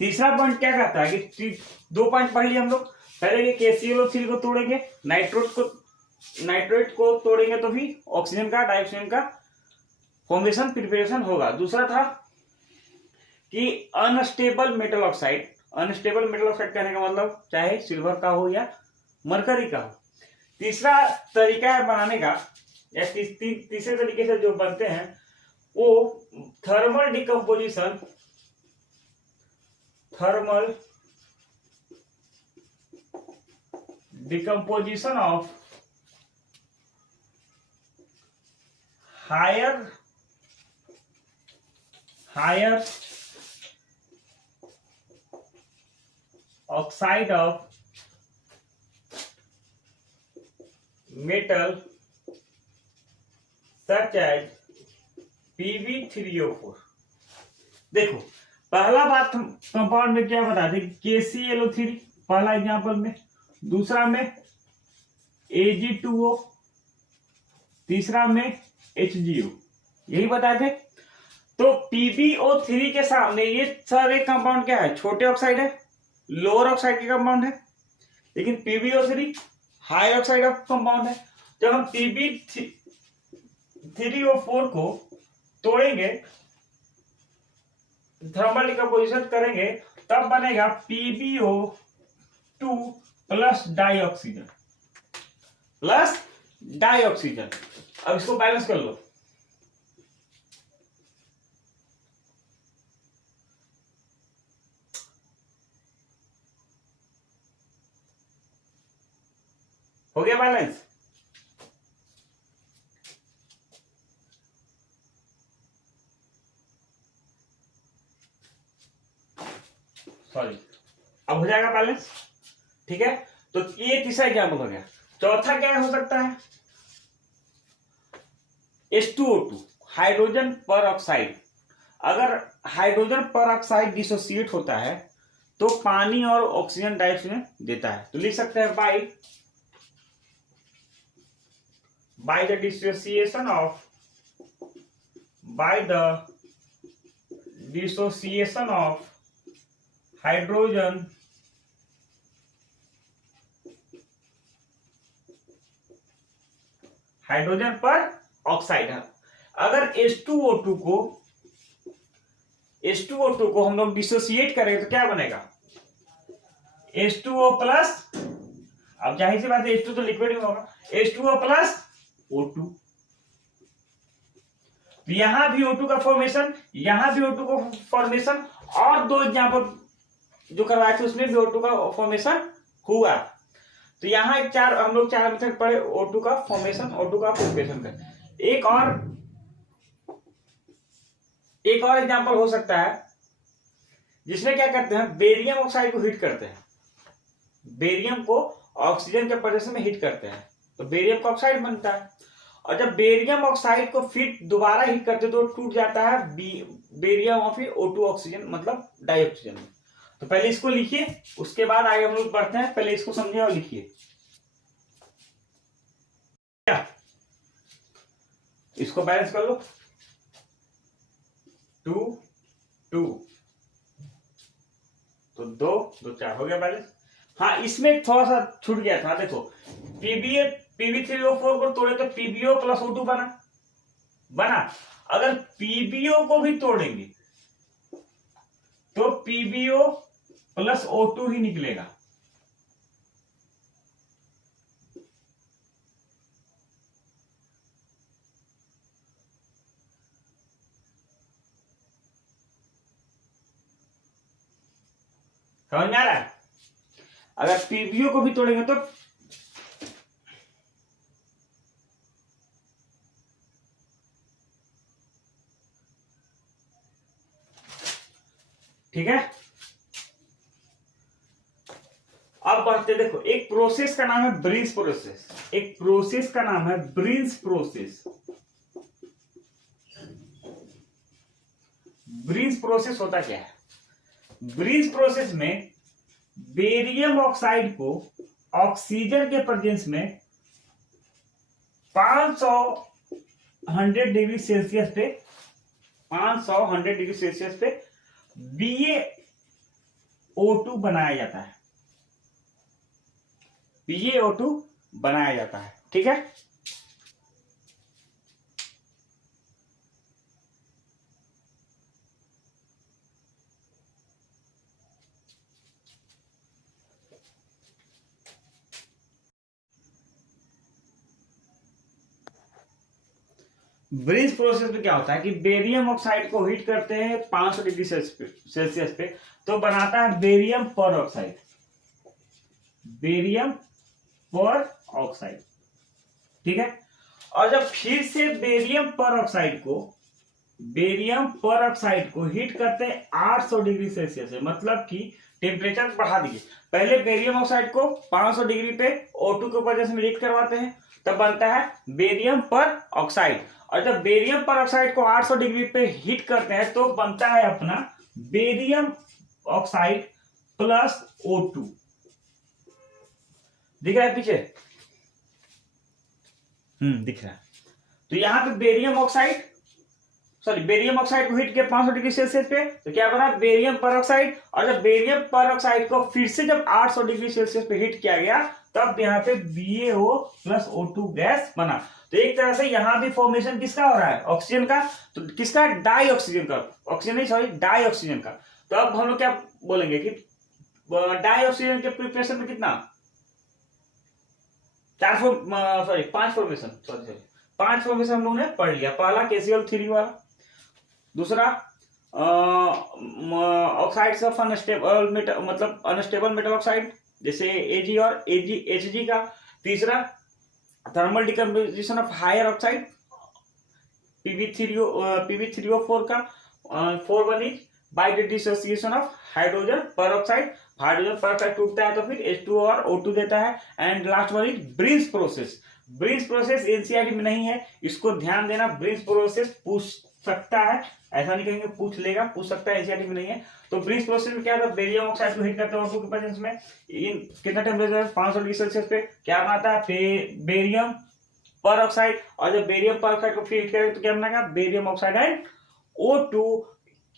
तीसरा पॉइंट क्या कहता है कि 2 पॉइंट पढ़ लिए हम लोग। पहले KClO3 को तोड़ेंगे, नाइट्रेट को तोड़ेंगे तो भी ऑक्सीजन का डाइऑक्सीजन का फॉर्मेशन प्रिपरेशन होगा। दूसरा था कि अनस्टेबल मेटल ऑक्साइड कहने का मतलब चाहे सिल्वर का हो या मरकरी का हो। तीसरा तरीका है बनाने का, या तीसरे तरीके से जो बनते हैं वो thermal decomposition of higher oxide of metal such as Pb3O4। देखो पहला बात कंपाउंड में क्या बताते KClO3 पहला एग्जांपल में, दूसरा में Ag2O, तीसरा में HgO, यही बताए थे। तो PbO3 के सामने ये सारे कंपाउंड क्या है, छोटे ऑक्साइड है, लोअर ऑक्साइड के कंपाउंड है, लेकिन PbO3 high oxide of compound है। जब हम Pb3O4 को तोड़ेंगे, थर्मल डिकम्पोजिशन करेंगे, तब बनेगा PbO2 प्लस डाइऑक्सीजन। अब इसको बैलेंस कर लो। हो गया बैलेंस। सॉरी, अब हो जाएगा बैलेंस। ठीक है, तो ये तीसरा एग्जाम्पल हो गया। चौथा क्या हो सकता है, H2O2 हाइड्रोजन पर ऑक्साइड। अगर हाइड्रोजन पर ऑक्साइड डिसोसिएट होता है तो पानी और ऑक्सीजन डाइऑक्सीजन देता है। तो लिख सकते हैं bye the dissociation of hydrogen पर ऑक्साइड है। अगर H2O2 को हम लोग डिसोसिएट करें तो क्या बनेगा, H2O प्लस, अब जाहिर सी बात है H2 तो लिक्विड में होगा, H2O प्लस O2। तो यहां भी O2 का फॉर्मेशन, यहां भी O2 का फॉर्मेशन, और 2 एग्जांपल जो करवाए थे उसमें भी O2 का फॉर्मेशन हुआ। तो यहां हम लोग 4 मेथड पढ़े O2 का फॉर्मेशन, O2 का प्रिपरेशन का। एक और एग्जांपल हो सकता है जिसमें क्या करते हैं, बेरियम ऑक्साइड को हीट करते हैं, बेरियम को ऑक्सीजन के प्रेजेंस में हीट करते हैं तो बेरियम का ऑक्साइड बनता है। और जब बेरियम ऑक्साइड को फिर दोबारा हीट करते तो टूट जाता है बेरियम और फिर O2 ऑक्सीजन मतलब डाइऑक्सीजन। तो पहले इसको लिखिए, उसके बाद आगे हम लोग बढ़ते हैं। पहले इसको समझिए और लिखिए। क्या इसको बैलेंस कर लो, 2 2 तो 2 2 4 हो गया बैलेंस। हाँ, इसमें थोड़ा सा छूट गया था। देखो Pb3O4 को तोड़े तो PbO प्लस O2 बना। अगर PbO को भी तोड़ेंगे तो PbO प्लस O2 ही निकलेगा। समझ में आ रहा है? अगर PbO को भी तोड़ेंगे तो ठीक है। अब बढ़ते, देखो एक प्रोसेस का नाम है ब्रिन्स प्रोसेस, एक प्रोसेस का नाम है ब्रिन्स प्रोसेस। ब्रिन्स प्रोसेस होता क्या है, ब्रिन्स प्रोसेस में बेरियम ऑक्साइड को ऑक्सीजन के प्रेजेंस में 500 डिग्री सेल्सियस पे PaO2 बनाया जाता है, PaO2 बनाया जाता है। ठीक है, ब्रिज प्रोसेस में क्या होता है कि बेरियम ऑक्साइड को हीट करते हैं 500 डिग्री सेल्सियस पे, तो बनाता है बेरियम पर ऑक्साइड, बेरियम पर ऑक्साइड। ठीक है, और जब फिर से बेरियम पर ऑक्साइड को हीट करते हैं 800 डिग्री सेल्सियस से, मतलब कि टेम्परेचर बढ़ा दीजिए। पहले बेरियम ऑक्साइड को 500 डिग्री पे O2 के वजह से हीट करवाते हैं, तब बनता है बेरियम पर ऑक्साइड। और जब बेरियम पर ऑक्साइड को 800 डिग्री पे हीट करते हैं तो बनता है अपना बेरियम ऑक्साइड प्लस O2। दिख रहा है पीछे? दिख रहा है। तो यहां पे बेरियम ऑक्साइड को हीट किया 500 डिग्री सेल्सियस पे, तो क्या बना बेरियम पर ऑक्साइड। और जब बेरियम पर ऑक्साइड को फिर से जब 800 डिग्री सेल्सियस पे हीट किया गया, तब यहाँ पे BaO प्लस O2 गैस बना। तो एक तरह से यहां भी फॉर्मेशन किसका हो रहा है? ऑक्सीजन का। तो किसका? डाई ऑक्सीजन का, ऑक्सीजन नहीं सॉरी, डाई ऑक्सीजन का। तो अब हम लोग क्या बोलेंगे कि डाई ऑक्सीजन के प्रिपरेशन में कितना? 5 फॉर्मेशन हम लोगों ने पढ़ लिया। पहला KCl3 वाला, दूसरा ऑक्साइड्स ऑफ अनस्टेबल मेटल, मतलब अनस्टेबल मेटल ऑक्साइड जैसे Ag और Hg का, तीसरा thermal decomposition of higher oxide PB3O4 का, 4 is by the dissociation of hydrogen peroxide. Hydrogen peroxide टूटता है तो फिर H2O और O2 देता है। And last one is bridge process. Bridge process NCERT में नहीं है, इसको ध्यान देना। ब्रिज प्रोसेस पूछ सकता है, ऐसा नहीं कहेंगे पूछ लेगा, पूछ सकता है, एनसीईआरटी में नहीं है। तो ब्रिज प्रोसेस में क्या था? बेरियम ऑक्साइड को हीट करते हैं O2 के प्रेजेंस में, इन कितना टेम्परेचर? 500 डिग्री सेल्सियस पे। क्या बनाता है? बेरियम पर ऑक्साइड। और जब बेरियम पर ऑक्साइड को फिर हीट करेंगे तो क्या बनेगा? Barium oxide and O2।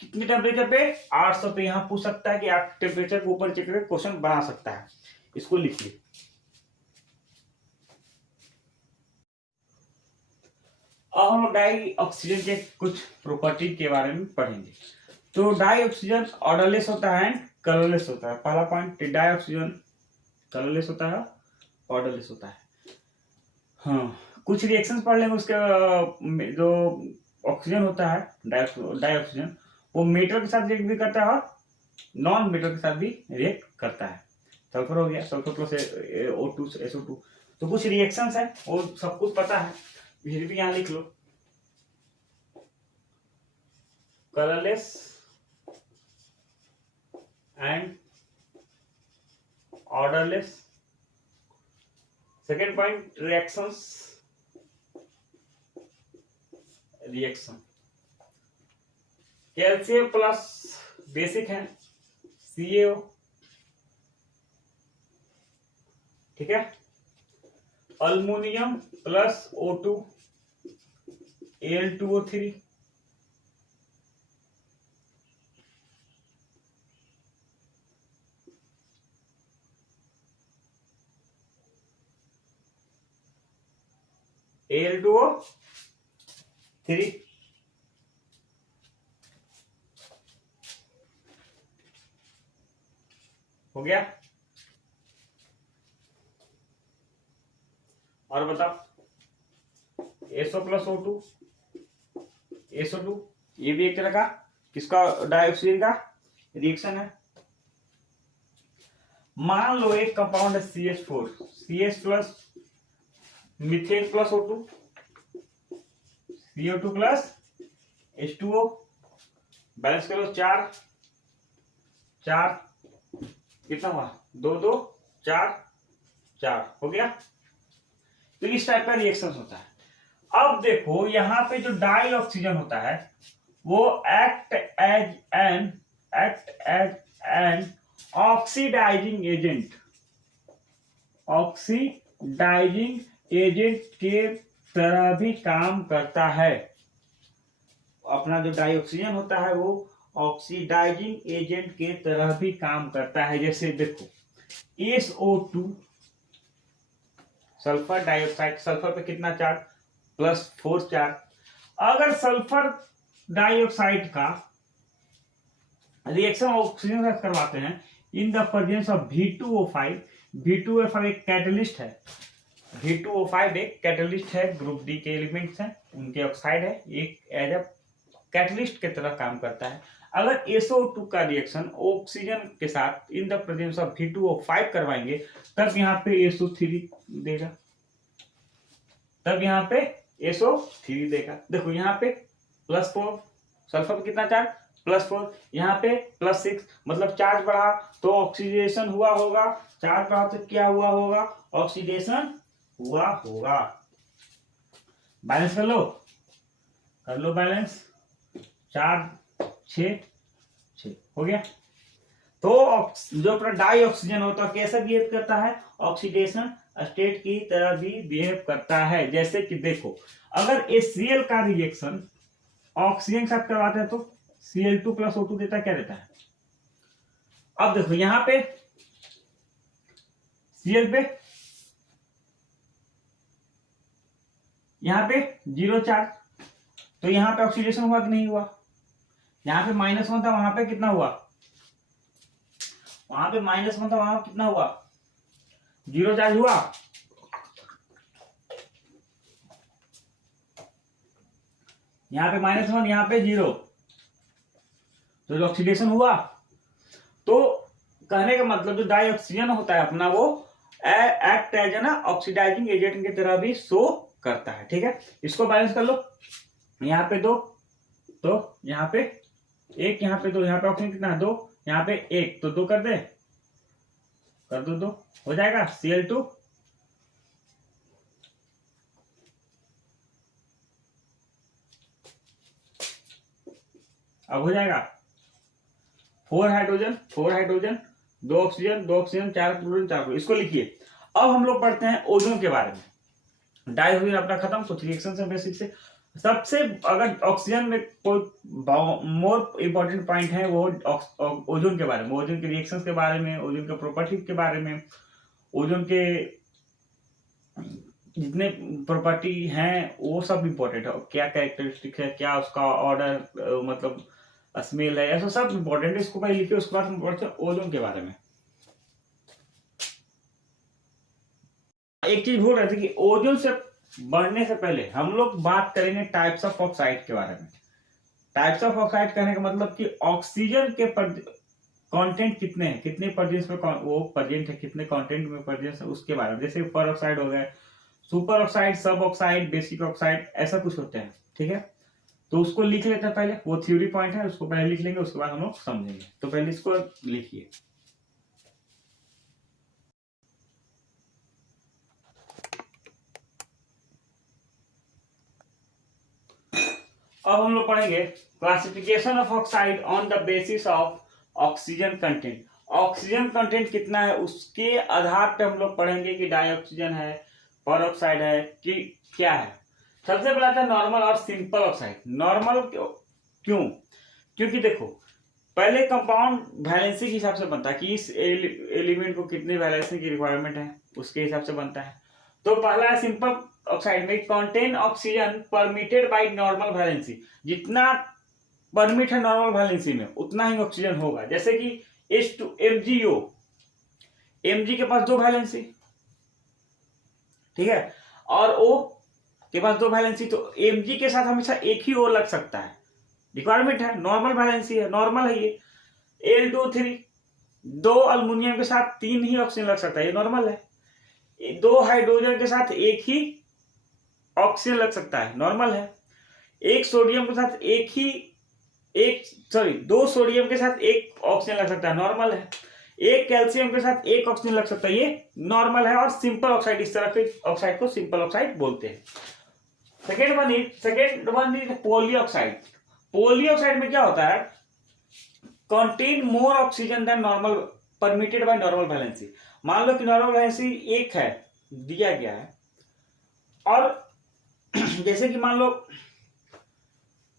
कितने टेम्परेचर पे? 800 पे। यहां पूछ सकता है कि आप टेम्परेचर के ऊपर चेक करके क्वेश्चन बना सकता है, इसको लिख लीजिए। अब हम डाई ऑक्सीजन के कुछ प्रॉपर्टी के बारे में पढ़ेंगे। तो डाई ऑक्सीजन ऑर्डरलेस होता है एंड कलरलेस होता है। पहला पॉइंट, डाई ऑक्सीजन कलरलेस होता है, ऑर्डरलेस होता है। हाँ, कुछ रिएक्शंस पढ़ लेंगे उसके। जो ऑक्सीजन होता है डाई ऑक्सीजन, वो मेटल के साथ रिएक्ट भी करता है और नॉन मेटल के साथ भी रिएक्ट करता है। सल्फर हो गया, सल्फर प्लस O2 SO2। तो कुछ रिएक्शंस है, वो सब कुछ पता है, फिर भी यहां लिख लो। Colourless and odourless. Second point, reaction calcium plus basic है CaO। ठीक है, aluminium plus O2 Al2O3। Al2O3 हो गया। और बताओ, SO प्लस O2 SO2, ये भी एक तरह का किसका? डाइऑक्सीजन का रिएक्शन है। मान लो एक कंपाउंड है CH4, CH plus methane plus O2, CO2 plus H2O, balance करो 4 4, कितना हुआ? 2 2 4 4 हो गया। तो इस टाइप का रिएक्शन होता है। अब देखो यहां पे जो डाई ऑक्सीजन होता है वो act as an oxidizing agent के तरह भी काम करता है। अपना जो डाई ऑक्सीजन होता है वो ऑक्सीडाइजिंग एजेंट के तरह भी काम करता है। जैसे देखो SO2 सल्फर डाइऑक्साइड, सल्फर पे कितना चार्ज, +4 चार्ज। अगर सल्फर डाइऑक्साइड का रिएक्शन ऑक्सीजन के साथ करवाते हैं in the presence of V2O5, V2O5 एक कैटलिस्ट है, V2O5 एक कैटलिस्ट है, ग्रुप डी के एलिमेंट्स हैं, उनके ऑक्साइड है, एक एज अ कैटलिस्ट के तरह काम करता है। अगर SO2 का रिएक्शन ऑक्सीजन के साथ in the presence of V2O5 करवाएंगे तब यहाँ पे SO3 देगा, तब यहाँ पे SO3 देगा। देखो यहाँ पे +4, सल्फर पे कितना चार्ज, +4, यहाँ पे +6, मतलब चार्ज बढ़ा तो ऑक्सीडेशन हुआ होगा, चार्ज बढ़ा तो क्या हुआ होगा, ऑक्सीडेशन हुआ होगा। बैलेंस कर लो बैलेंस, 4 6 6 हो गया। तो जो अपना डाई ऑक्सीजन होता है कैसा बिहेव करता है, ऑक्सीडेशन स्टेट की तरह भी बिहेव करता है। जैसे कि देखो अगर HCl का रिएक्शन ऑक्सीजन के साथ करवाते हैं तो Cl2 + O2 देता है, क्या देता है। अब देखो यहां पे Cl पे यहां पे 0 चार्ज, तो यहां पे ऑक्सीडेशन हुआ कि नहीं हुआ, यहां पे -1 था, वहां पे कितना हुआ, वहां पे -1 था, वहां कितना हुआ, 0 चार्ज हुआ। यहाँ पे -1, यहाँ पे 0, तो ऑक्सीडेशन हुआ। तो कहने का मतलब जो डाई ऑक्सीजन होता है अपना वो एक्ट एज ना ऑक्सीडाइजिंग एजेंट की तरह भी शो करता है। ठीक है, इसको बैलेंस कर लो, यहाँ पे 2, तो यहाँ पे 1, यहाँ पे 2, यहाँ पे ऑक्सीजन कितना है 2, यहाँ पे 1, तो 2 कर दे, कर दो 2 हो जाएगा Cl2, अब हो जाएगा 4 हाइड्रोजन 2 ऑक्सीजन 4 हाइड्रोजन 4। इसको लिखिए। अब हम लोग पढ़ते हैं ओजोन के बारे में। डाइहाइड्रोजन अपना खत्म, कुछ रिएक्शन से बेसिक से। सबसे अगर ऑक्सीजन में कोई मोर इंपॉर्टेंट पॉइंट है वो ओजोन के बारे में, ओजोन के रिएक्शंस के बारे में, ओजोन के प्रॉपर्टी के बारे में, ओजोन के जितने प्रॉपर्टी हैं वो सब इंपॉर्टेंट है, क्या कैरेक्टरिस्टिक है, क्या उसका ऑर्डर मतलब स्मेल है, ऐसा सब इंपॉर्टेंट है। इसको पहले लिखिए, उसके बाद हम पढ़ते हैं ओजोन के बारे में। एक चीज भूल रहे थे कि ओजोन से बढ़ने से पहले हम लोग बात करेंगे टाइप्स ऑफ ऑक्साइड के बारे में। टाइप्स ऑफ ऑक्साइड कहने का मतलब कि ऑक्सीजन के कंटेंट कितने हैं, कितने परजेंस में वो परजेंट है, कितने कंटेंट में परजेंस है, उसके बारे में। जैसे पर ऑक्साइड हो गए, सुपर ऑक्साइड, सब ऑक्साइड, बेसिक ऑक्साइड, ऐसा कुछ होते हैं। ठीक है, तो उसको लिख लेते हैं पहले, वो थ्योरी पॉइंट है, उसको पहले लिख लेंगे, उसके बाद हम लोग समझेंगे। तो पहले इसको लिखिए। अब हम लोग पढ़ेंगे classification of oxide on the basis of oxygen content. Oxygen content कितना है उसके आधार पे हम लोग पढ़ेंगे कि डाई ऑक्सीजन है, पर ऑक्साइड है कि क्या है। सबसे पहला था नॉर्मल और सिंपल ऑक्साइड। नॉर्मल क्यों, क्योंकि देखो पहले कंपाउंड वैलेंसी के हिसाब से बनता है कि इस एलिमेंट को कितनी वैलेंसी की रिक्वायरमेंट है, उसके हिसाब से बनता है। तो पहला है सिंपल ऑक्साइड में contain oxygen permitted by normal valency, जितना परमिट है नॉर्मल वैलेंसी में उतना ही ऑक्सीजन होगा। जैसे कि H2 MgO, Mg के पास 2 वैलेंसी, ठीक है, और O के पास 2 वैलेंसी, तो Mg के साथ हमेशा एक ही O लग सकता है, रिक्वायरमेंट है, नॉर्मल वैलेंसी है, नॉर्मल है ये। Al2O3 2 अल्युमिनियम के साथ 3 ही ऑक्सीजन लग सकता है, ये नॉर्मल है। 2 हाइड्रोजन के साथ एक ही ऑक्सीजन लग सकता है, नॉर्मल है। 2 सोडियम के साथ दो सोडियम के साथ एक ऑक्सीजन लग सकता है, नॉर्मल है। 1 कैल्शियम के साथ एक ऑक्सीजन लग सकता है, ये नॉर्मल है। और सिंपल ऑक्साइड, इस तरह के ऑक्साइड को सिंपल ऑक्साइड बोलते हैं। Second one is poly oxide. Poly oxide में क्या होता है, contain more oxygen than normal permitted by normal valency. मान लो कि नॉर्मल वैलेंसी 1 है, दिया गया है, और जैसे कि मान लो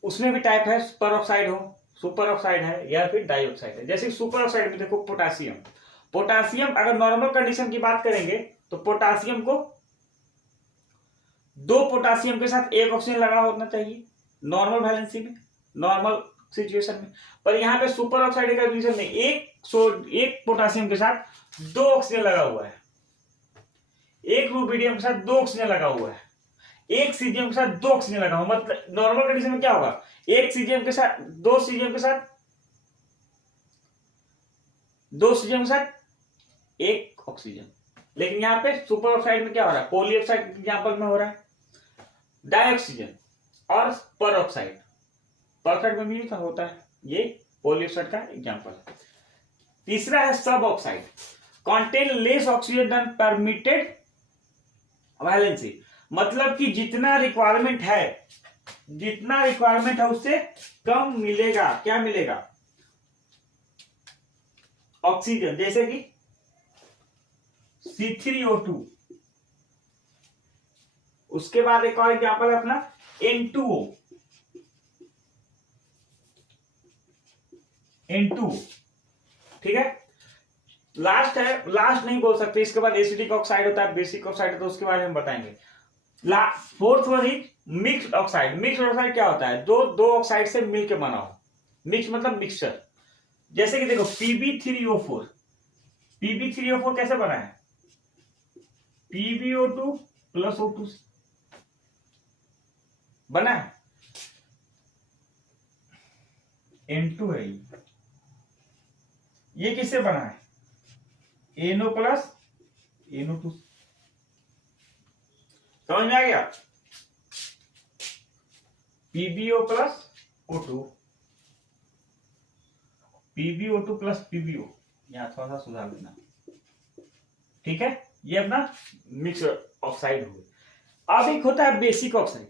उसमें भी टाइप है पर ऑक्साइड हो, सुपर ऑक्साइड है या फिर डाइऑक्साइड है। जैसे सुपर ऑक्साइड में देखो पोटासियम, पोटासियम अगर नॉर्मल कंडीशन की बात करेंगे तो पोटासियम को 2 पोटासियम के साथ 1 ऑक्सीजन लगा होना चाहिए नॉर्मल वैलेंसी में, नॉर्मल सिचुएशन में। पर यहाँ पे सुपर ऑक्साइड के कंडीशन में एक पोटासियम के साथ 2 ऑक्सीजन लगा हुआ है, एक रुबिडियम के साथ 2 ऑक्सीजन लगा हुआ है, एक सीजियम के साथ 2 ऑक्सीजन लगा हुआ। मतलब नॉर्मल कंडीशन में क्या होगा, एक सीजियम के साथ 2 सीजियम के साथ 2 सीजियम के साथ 1 ऑक्सीजन। लेकिन यहाँ पे सुपर ऑक्साइड में क्या हो रहा है, पॉलीऑक्साइड एग्जाम्पल में हो रहा है डाइऑक्सीजन और परऑक्साइड, परऑक्साइड में भी होता है, ये पॉलीऑक्साइड का एग्जाम्पल है। तीसरा है sub oxide, contain less oxygen than permitted valency. मतलब कि जितना रिक्वायरमेंट है उससे कम मिलेगा, क्या मिलेगा, ऑक्सीजन। जैसे कि C3O2, उसके बाद एक और एग्जांपल है अपना N2O, ठीक है। लास्ट नहीं बोल सकते, इसके बाद एसिडिक ऑक्साइड होता है, बेसिक ऑक्साइड होता है, उसके बारे में बताएंगे। Fourth one is mixed oxide. Mixed oxide क्या होता है, दो ऑक्साइड से मिलकर बना हो, मिक्स मतलब मिक्सचर। जैसे कि देखो PbO4 कैसे बना है, PbO2 प्लस O2 बना है, N2 है ये किससे बना है, NO प्लस NO2। समझ में आ गया, PbO plus O2, PbO2 plus PbO, यहां थोड़ा सा सुधार देना, ठीक है। ये अपना मिक्स ऑक्साइड हुआ। अब एक होता है बेसिक ऑक्साइड।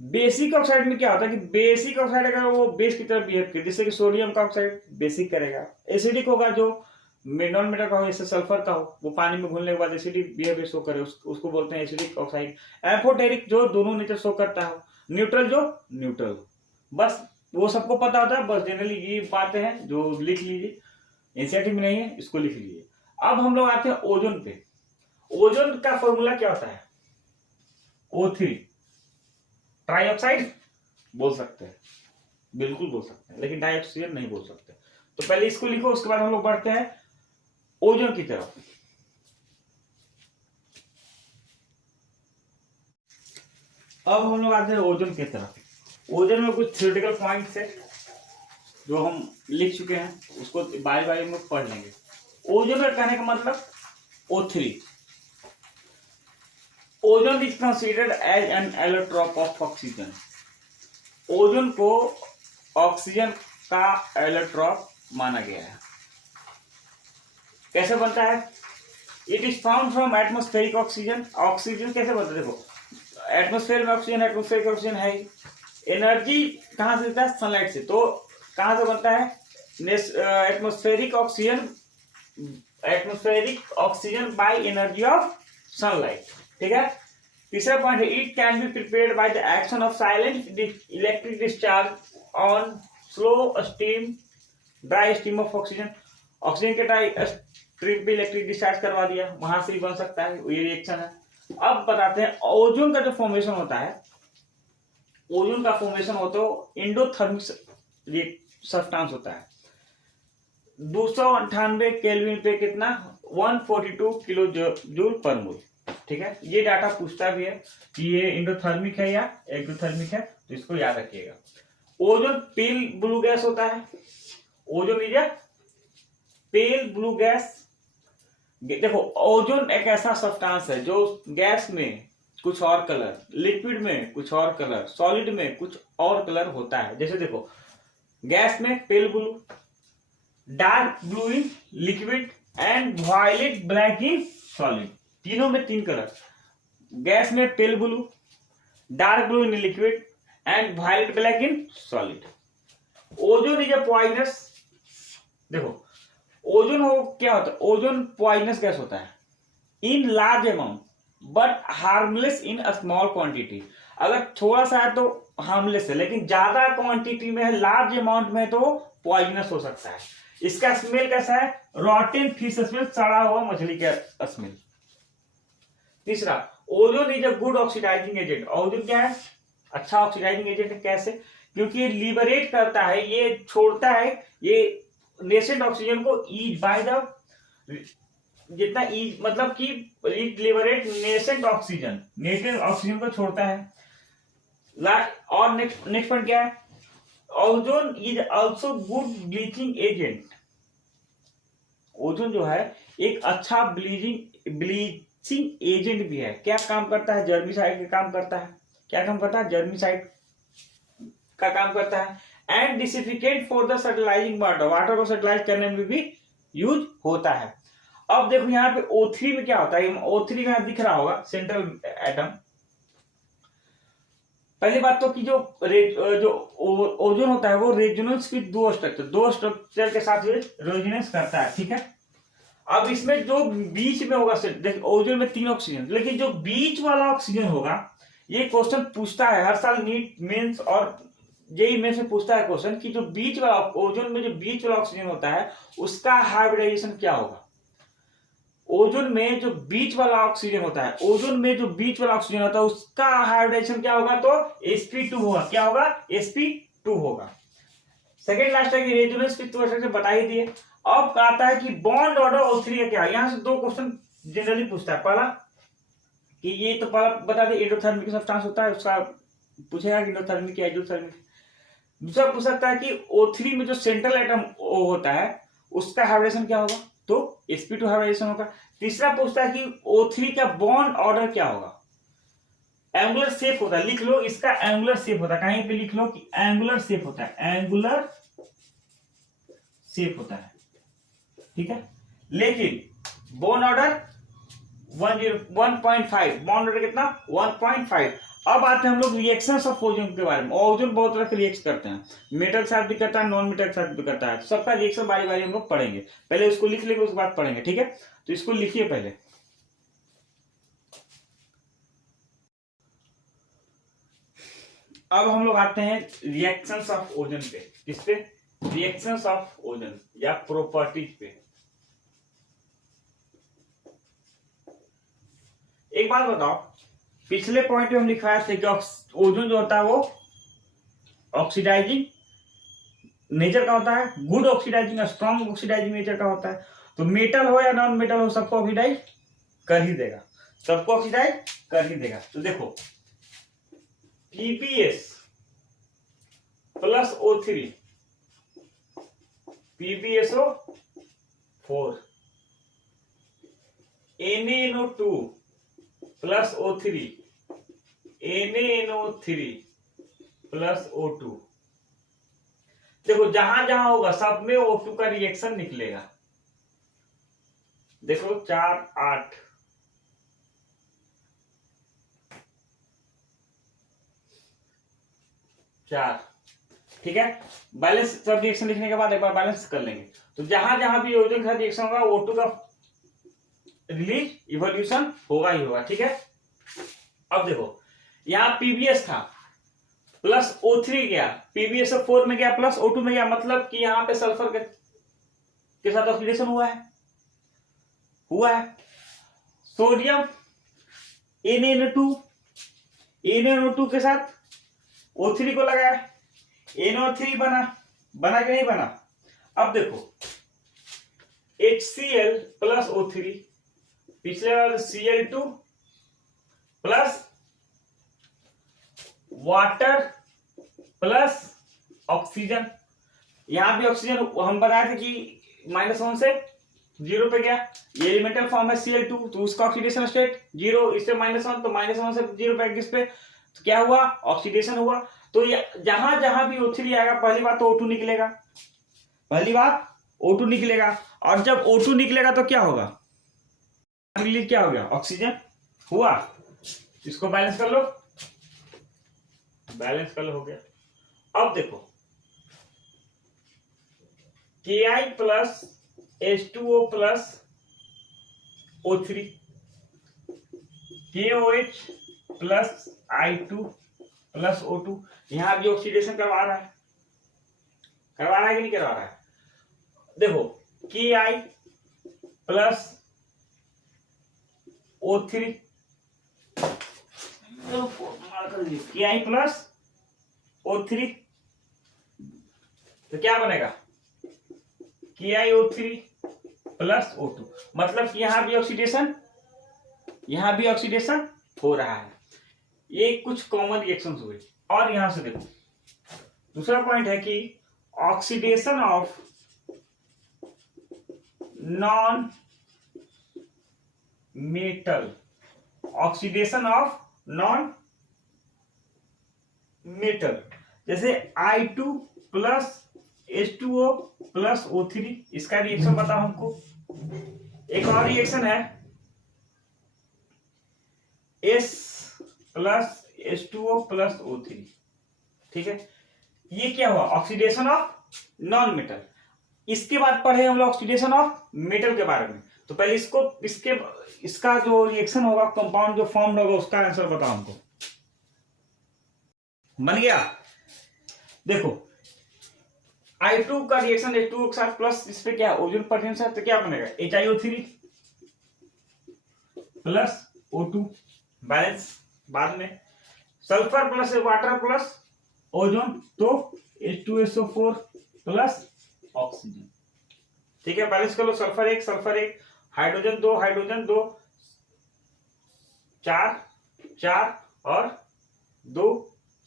बेसिक ऑक्साइड में क्या होता है कि बेसिक ऑक्साइड अगर वो बेस की तरफ बिहेव करे, जैसे कि सोडियम का ऑक्साइड बेसिक करेगा, एसिडिक होगा जो नॉन मेटल का हो, जैसे सल्फर का हो, वो पानी में घुलने के बाद एसिडिक बिहेवियर शो करे, उसको बोलते हैं एसिडिक ऑक्साइड। एम्फोटेरिक जो दोनों नेचर शो करता हो, न्यूट्रल जो न्यूट्रल हो। बस वो सबको पता होता है, बस जनरली ये बातें हैं जो लिख लीजिए, एनसीईआरटी में नहीं है, इसको लिख लीजिए। अब हम लोग आते हैं ओजोन पे। ओजोन का फॉर्मूला क्या होता है, O3 ट्राइऑक्साइड बोल सकते हैं, बिल्कुल बोल सकते हैं, लेकिन डाइऑक्सीजन नहीं बोल सकते। तो पहले इसको लिखो, उसके बाद हम लोग बढ़ते हैं ओजोन की तरफ। अब हम लोग आते हैं ओजोन की तरफ। ओजोन में कुछ थ्योरेटिकल पॉइंट्स है जो हम लिख चुके हैं, उसको बारी बारी में पढ़ लेंगे। ओजोन का कहने का मतलब O3, ozone is considered as an allotrope of oxygen. Ozone को ऑक्सीजन का एलोट्रॉप माना गया है। कैसे बनता है, it is found from atmospheric oxygen. Oxygen कैसे बनता है, देखो एटमोस्फेयर में ऑक्सीजन, एटमोस्फेरिक ऑक्सीजन है। एनर्जी कहां से देता है, सनलाइट से। तो कहां से बनता है, atmospheric oxygen by energy of sunlight, ठीक है। तीसरा पॉइंट है, it can be prepared by the action of silent electric discharge on slow steam dry steam of oxygen. Oxygen के ड्राई स्ट्रीम पे इलेक्ट्रिक डिस्चार्ज करवा दिया, वहां से ही बन सकता है, ये रिएक्शन है। अब बताते हैं ओजोन का जो फॉर्मेशन होता है, ओजोन का फॉर्मेशन होता है एंडोथर्मिक सब्सटेंस होता है। 298 केल्विन पे कितना, 142 किलो जूल पर मोल, ठीक है। ये डाटा पूछता भी है कि ये एंडोथर्मिक है या एक्टोथर्मिक है, तो इसको याद रखिएगा। ओजोन पेल ब्लू गैस होता है, ozone is pale blue gas. देखो ओजोन एक ऐसा सब्सटेंस है जो गैस में कुछ और कलर, लिक्विड में कुछ और कलर, सॉलिड में कुछ और कलर होता है। जैसे देखो गैस में pale blue, dark blue in liquid and violet black in solid, तीनों में 3 कलर। गैस में pale blue, dark blue in liquid and violet black in solid. Ozone is a poisonous. देखो ओजोन हो क्या होता है, ओजोन पॉइजनस गैस होता है in large amount but harmless in a small quantity. अगर थोड़ा सा है तो हार्मलेस है, लेकिन ज्यादा क्वांटिटी में है, लार्ज अमाउंट में तो पॉइजनस हो सकता है। इसका स्मेल कैसा है? रॉटेन फिश स्मेल, सड़ा हुआ मछली का स्मेल। तीसरा, ozone is a good oxidizing agent. Ozone क्या है? अच्छा ऑक्सीडाइजिंग एजेंट है। कैसे? क्योंकि ये लिबरेट करता है, ये छोड़ता है ये नेसेंट ऑक्सीजन को ईज बाय द जितना ईज मतलब कि लिबरेट नेसेंट ऑक्सीजन को छोड़ता है। और नेक्स्ट पॉइंट क्या है? Ozone is also good bleaching agent. Ozone जो है एक अच्छा ब्लीचिंग एजेंट भी है। क्या काम करता है? जर्मिसाइड का काम करता है। क्या काम करता है? जर्मिसाइड का काम करता है। एंड डिसिफिकेट फॉर द सर्टिलाइजिंग वाटर को सर्टिलाइज करने में भी यूज होता है। अब देखो यहाँ पे O3 में क्या होता है? O3 में दिख रहा होगा सेंट्रल एटम। पहली बात तो कि जो ओजोन होता है वो रेजोनेंस विद दो स्ट्रक्चर के साथ रेजोनेंस करता है। ठीक है, अब इसमें जो बीच में होगा, देखो ओजोन में 3 ऑक्सीजन, लेकिन जो बीच वाला ऑक्सीजन होगा, ये क्वेश्चन पूछता है हर साल नीट मेंस और जेईई में से पूछता है क्वेश्चन कि जो बीच वाला ओजोन में जो बीच वाला ऑक्सीजन होता है उसका हाइब्रिडाइजेशन क्या होगा। ओजोन में जो बीच वाला ऑक्सीजन होता है, ओजोन में जो बीच वाला ऑक्सीजन होता है उसका हाइब्रिडाइजेशन क्या होगा? तो sp2 होगा। क्या होगा? sp2 होगा। सेकेंड लास्ट है कि रेजोनेंस विद टू स्ट्रक्चर बता ही दिए। अब कहता है कि बॉन्ड ऑर्डर O3 का क्या है। यहां से 2 क्वेश्चन जनरली पूछता है। पहला कि ये तो पहला बता दे एंडोथर्मिक सब्सटेंस होता है, उसका पूछेगा कि एंडोथर्मिक या एक्सोथर्मिक। दूसरा पूछ सकता है कि O3 में जो सेंट्रल एटम O होता है उसका हाइब्रिडेशन क्या होगा? तो sp2 हाइब्रिडेशन होगा। तीसरा पूछता है कि O3 का बॉन्ड ऑर्डर क्या होगा? एंगुलर शेप होता है, लिख लो इसका एंगुलर शेप होता है, कहीं पे लिख लो कि एंगुलर शेप होता है, एंगुलर शेप होता है। ठीक है, लेकिन बॉन्ड ऑर्डर 1.5, बॉन्ड ऑर्डर कितना? 1.5। अब आते हैं हम लोग रिएक्शंस ऑफ ओजोन के बारे में। ओजोन बहुत तरह के रिएक्ट करते हैं, मेटल के साथ भी करता है, नॉन मेटल के साथ भी करता है। सबका रिएक्शन बारी बारी हम लोग पढ़ेंगे। पहले उसको लिख लेंगे, उसके बाद पढ़ेंगे। ठीक है, तो इसको लिखिए पहले। अब हम लोग आते हैं रिएक्शंस ऑफ ओजोन पे। किस पे? रिएक्शंस ऑफ ओजोन या प्रॉपर्टीज पे। एक बात बताओ, पिछले पॉइंट में हम लिखवाए थे कि ओजोन जो होता है वो ऑक्सीडाइजिंग नेचर का होता है, good oxidizing, strong oxidizing nature का होता है। तो मेटल हो या नॉन मेटल हो सबको ऑक्सीडाइज कर ही देगा, सबको ऑक्सीडाइज कर ही देगा। तो देखो PbS plus O3, PbSO4, NaNO2 plus O3, NaNO3 plus O2। देखो जहां जहां होगा सब में O2 का रिएक्शन निकलेगा। देखो 4 8, ठीक है। बैलेंस सब रिएक्शन लिखने के बाद एक बार बैलेंस कर लेंगे। तो जहां जहां भी ओजोन का रिएक्शन होगा O2 का रिलीज इवोल्यूशन होगा ही होगा। ठीक है, अब देखो यहां PbS था प्लस O3 गया, PbSO4 में गया प्लस O2 में गया, मतलब कि यहां पे सल्फर के साथ ऑक्सीडेशन हुआ है। सोडियम NaNO2 के साथ O3 को लगाया, NO3 बना कि नहीं बना? अब देखो HCl प्लस O3, पिछले वाले Cl2 plus water plus oxygen. यहां भी ऑक्सीजन हम बताए थे कि -1 से 0 पे गया। ये एलिमेंटल फॉर्म है Cl2, तो उसका ऑक्सीडेशन स्टेट 0, इससे -1, तो -1 से 0 पे किस पे? तो क्या हुआ? ऑक्सीडेशन हुआ। तो जहां जहां भी O3 आएगा पहली बात तो O2 निकलेगा, और जब O2 निकलेगा तो क्या होगा? क्या हो गया? ऑक्सीजन हुआ। इसको बैलेंस कर लो, हो गया। अब देखो Ki plus H2O plus O3, KOH plus I2 plus O2। यहां भी ऑक्सीडेशन करवा रहा है कि नहीं करवा रहा है? देखो Ki plus O3, Ki plus O3, तो क्या बनेगा? KiO3 प्लस O2, मतलब कि यहां भी ऑक्सीडेशन हो रहा है। ये कुछ कॉमन रिएक्शंस हुए। और यहां से देखो दूसरा पॉइंट है कि oxidation of non metal, oxidation of non metal, जैसे I2 plus H2O plus O3, इसका रिएक्शन बताओ हमको। एक और रिएक्शन है S plus H2O plus O3, ठीक है। ये क्या हुआ? Oxidation of non metal. इसके बाद पढ़े हम लोग ऑक्सीडेशन ऑफ मेटल के बारे में। तो पहले इसका जो रिएक्शन होगा, कंपाउंड जो फॉर्म होगा, उसका आंसर बताओ हमको। बन गया? देखो I2 का रिएक्शन H2O के साथ प्लस इस पे क्या ओजोन प्रेजेंस है, तो क्या बनेगा? HiO3 प्लस O2, बैलेंस बाद में। Sulphur plus water plus ozone, तो H2SO4 प्लस ऑक्सीजन, ठीक है। बैलेंस कर लो। सल्फर 1, हाइड्रोजन 2, 4 और 2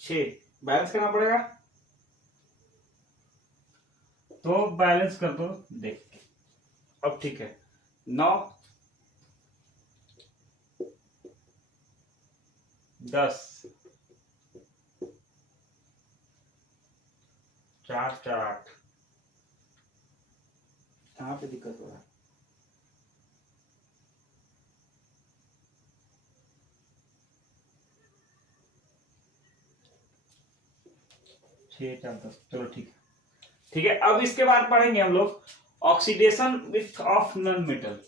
6, बैलेंस करना पड़ेगा। तो बैलेंस कर दो, देख के अब ठीक है। 9 10 4 4 8, कहां पे दिक्कत हो रहा है? छह 4 10, चलो ठीक है। अब इसके बाद पढ़ेंगे हम लोग oxidation width of non metal,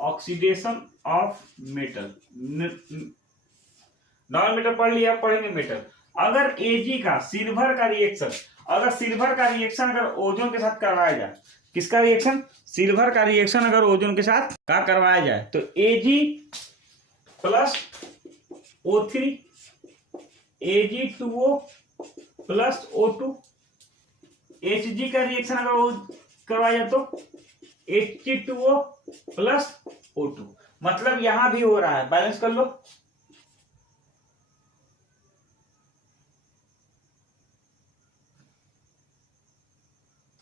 oxidation of metal. Non metal पढ़ लिया, पढ़ेंगे मेटल। अगर Ag का सिल्वर का रिएक्शन, अगर ओजोन के साथ करवाया जाए, किसका रिएक्शन? सिल्वर का रिएक्शन अगर ओजोन के साथ करवाया जाए, तो Ag plus O3, Ag2O plus O2, Hg का रिएक्शन अगर करवाया जाए तो Hg2O प्लस O2, मतलब यहां भी हो रहा है। बैलेंस कर लो।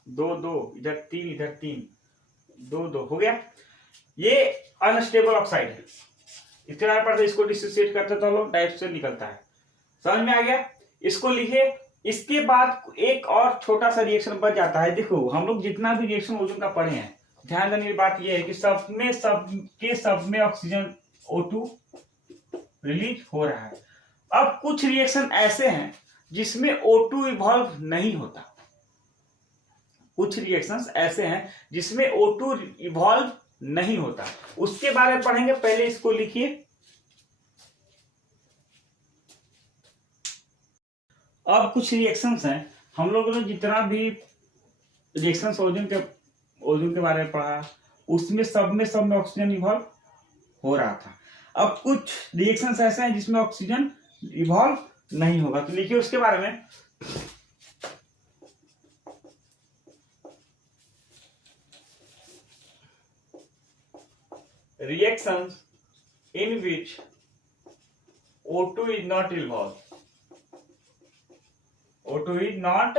दो इधर 3 2 हो गया। ये अनस्टेबल ऑक्साइड है, इसके बारे पर इसको डिसोसिएट करते तो लोग टाइप से निकलता है। समझ में आ गया? इसको लिखिए। इसके बाद एक और छोटा सा रिएक्शन बच जाता है। देखो हम लोग जितना भी रिएक्शन ओजोन का पढ़े हैं, ध्यान देने की बात यह है कि सब में ऑक्सीजन O2 रिलीज हो रहा है। अब कुछ रिएक्शन ऐसे हैं जिसमें O2 इवॉल्व नहीं होता, कुछ रिएक्शंस ऐसे हैं जिसमें O2 इवॉल्व नहीं होता, उसके बारे में पढ़ेंगे। पहले इसको लिखिए। अब कुछ रिएक्शंस हैं, हम लोगों ने जितना भी रिएक्शंस ओजोन के बारे में पढ़ा, उसमें सब में ऑक्सीजन इवॉल्व हो रहा था। अब कुछ रिएक्शंस ऐसे हैं जिसमें ऑक्सीजन इवॉल्व नहीं होगा, तो लिखिए उसके बारे में। Reactions in which O2 is not evolved, O2 is not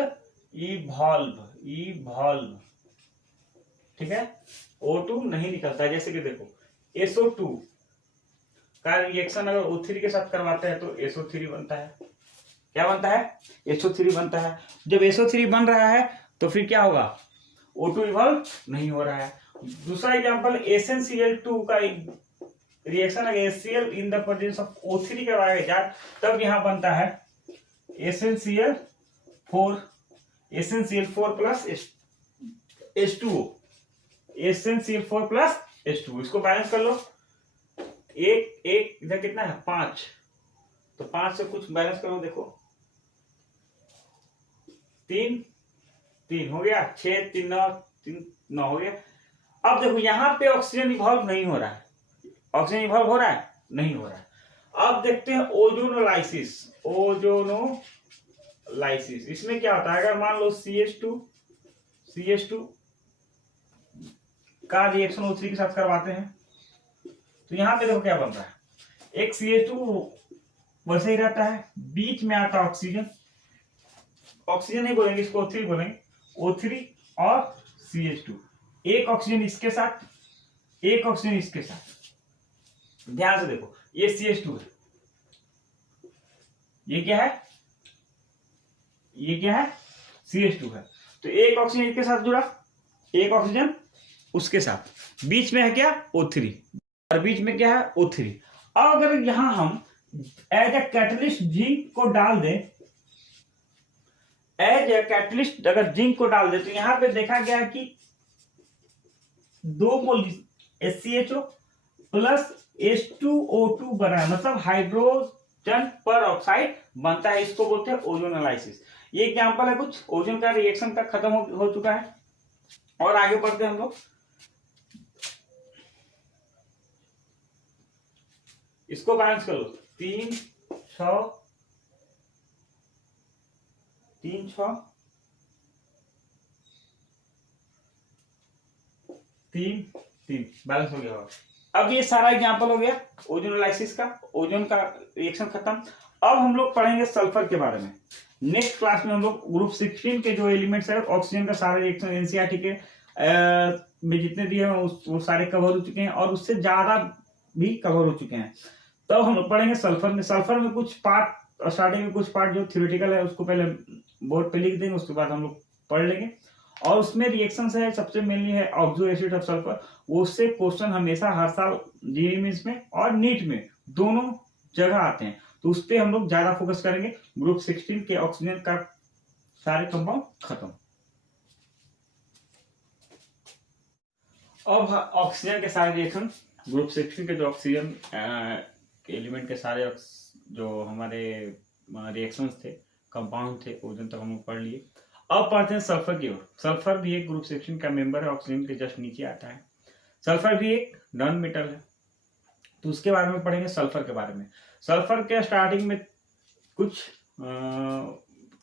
evolve, ठीक है। O2 नहीं निकलता है। जैसे कि देखो SO2 का रिएक्शन अगर O3 के साथ करवाते हैं तो SO3 बनता है। क्या बनता है? SO3 बनता है। जब SO3 बन रहा है तो फिर क्या होगा? O2 इवॉल्व नहीं हो रहा है। दूसरा एग्जांपल SnCl2 का रिएक्शन अगर HCl in the presence of O3 करवाया जाए, तब यहां बनता है SnCl4 plus H2O, SnCl4 plus H2O। इसको बैलेंस कर लो। एक इधर कितना है? 5, तो 5 से कुछ बैलेंस करो, देखो 3 3 हो गया, 6 3 9 3 9 हो गया। अब देखो यहाँ पे ऑक्सीजन इवॉल्व नहीं हो रहा है, ऑक्सीजन इवॉल्व हो रहा है, नहीं हो रहा है। अब देखते हैं ओजोनोलाइसिस। ओजोनोलाइसिस इसमें क्या होता है, अगर मान लो CH2 का रिएक्शन O3 के साथ करवाते हैं तो यहाँ पे देखो क्या बन रहा है, एक CH2 वैसे ही रहता है, बीच में आता है ऑक्सीजन, ऑक्सीजन नहीं बोलेंगे इसको, O3 बोलेंगे, O3 और CH2, एक ऑक्सीजन इसके साथ, एक ऑक्सीजन इसके साथ। ध्यान से देखो, ये CH2 है, ये क्या है, ये क्या है, CH2 है। तो एक ऑक्सीजन इसके साथ जुड़ा, एक ऑक्सीजन उसके साथ, बीच में है क्या, O3, और बीच में क्या है, O3। अब अगर यहां हम एज ए कैटलिस्ट जिंक को डाल दें, एज ए कैटलिस्ट अगर जिंक को डाल दे, तो यहां पे देखा गया कि 2 मोल HCHO प्लस H2O2 बना है, मतलब हाइड्रोजन पर ऑक्साइड बनता है, इसको बोलते हैं ओजोनोलाइसिस। ये एग्जांपल है कुछ, ओजोन का रिएक्शन का खत्म हो चुका है। और आगे बढ़ते हैं हम लोग, इसको बैलेंस कर लो, 3 6 3 6 3 3 बैलेंस हो गया। अब ये सारा एग्जांपल हो गया ओजोनोलाइसिस का, ओजोन का रिएक्शन खत्म। अब हम लोग पढ़ेंगे सल्फर के बारे में। नेक्स्ट क्लास में हम लोग ग्रुप 16 के जो एलिमेंट्स है, ऑक्सीजन का सारा रिएक्शन एनसीईआरटी के में जितने दिए हैं वो सारे कवर हो चुके हैं, और उससे ज्यादा भी कवर हो चुके हैं। तब हम लोग पढ़ेंगे सल्फर में। सल्फर में कुछ पार्ट, स्टार्टिंग में कुछ पार्ट जो थ्योरेटिकल है उसको पहले बोर्ड पे लिख देंगे, उसके बाद हम लोग पढ़ लेंगे। और उसमें रिएक्शन है, सबसे मेनली है ऑक्सो एसिड ऑफ सल्फर, वो उससे क्वेश्चन हमेशा हर साल जीई मेंस में और नीट में दोनों जगह आते हैं, तो उस पर हम लोग ज्यादा फोकस करेंगे। ग्रुप 16 के ऑक्सीजन का सारे कंपाउंड खत्म। अब ऑक्सीजन के सारे रिएक्शन, ग्रुप 16 के जो ऑक्सीजन एलिमेंट के सारे जो हमारे रिएक्शंस थे, कंपाउंड थे, ओजन तक हम लोग पढ़ लिए। अब पढ़ते हैं सल्फर की ओर। सल्फर भी एक ग्रुप 16 का मेंबर है, ऑक्सीजन के जस्ट नीचे आता है। सल्फर भी एक नॉन मेटल है, तो उसके बारे में पढ़ेंगे। सल्फर के बारे में, सल्फर के स्टार्टिंग में कुछ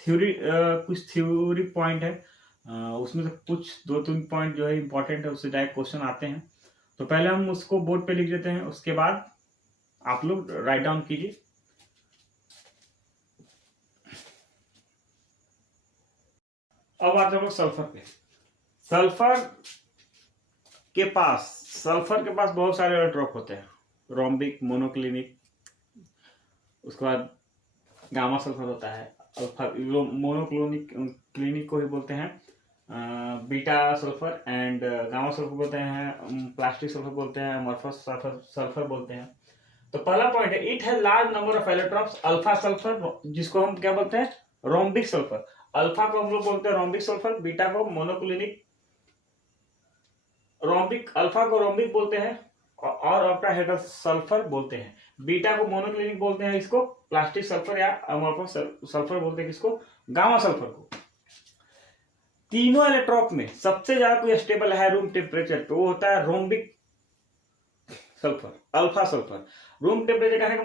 थ्योरी पॉइंट है, उसमें से कुछ 2-3 पॉइंट जो है इंपॉर्टेंट है, उससे डायरेक्ट क्वेश्चन आते हैं। तो पहले हम उसको बोर्ड पे लिख देते हैं, उसके बाद आप लोग राइट डाउन कीजिए। अब आते हैं लोग सल्फर पे। सल्फर के पास बहुत सारे एलोट्रोप होते हैं, रोम्बिक, मोनोक्लिनिक, उसके बाद गामा सल्फर होता है, अल्फा मोनोक्लिनिक को ही बोलते हैं beta sulphur, and gamma sulphur बोलते हैं, प्लास्टिक सल्फर बोलते हैं, अमोर्फस सल्फर बोलते हैं। तो पहला पॉइंट है, it has large number of allotropes. Alpha sulphur जिसको हम क्या बोलते हैं, रोम्बिक सल्फर। अल्फा को हम लोग बोलते हैं रोम्बिक सल्फर, बीटा को मोनोक्लिनिक, रोम्बिक अल्फा को रोम्बिक बोलते हैं और ऑक्टाहेड्रल सल्फर बोलते हैं। बीटा को मोनोक्लिनिक बोलते हैं, इसको प्लास्टिक सल्फर या अमोर्फस सल्फर बोलते हैं, किसको, गामा सल्फर को। तीनों इलेक्ट्रॉप में सबसे ज्यादा कोई स्टेबल है रूम टेम्परेचर पे, वो होता है rhombic sulphur, alpha sulphur. Room temperature कहने का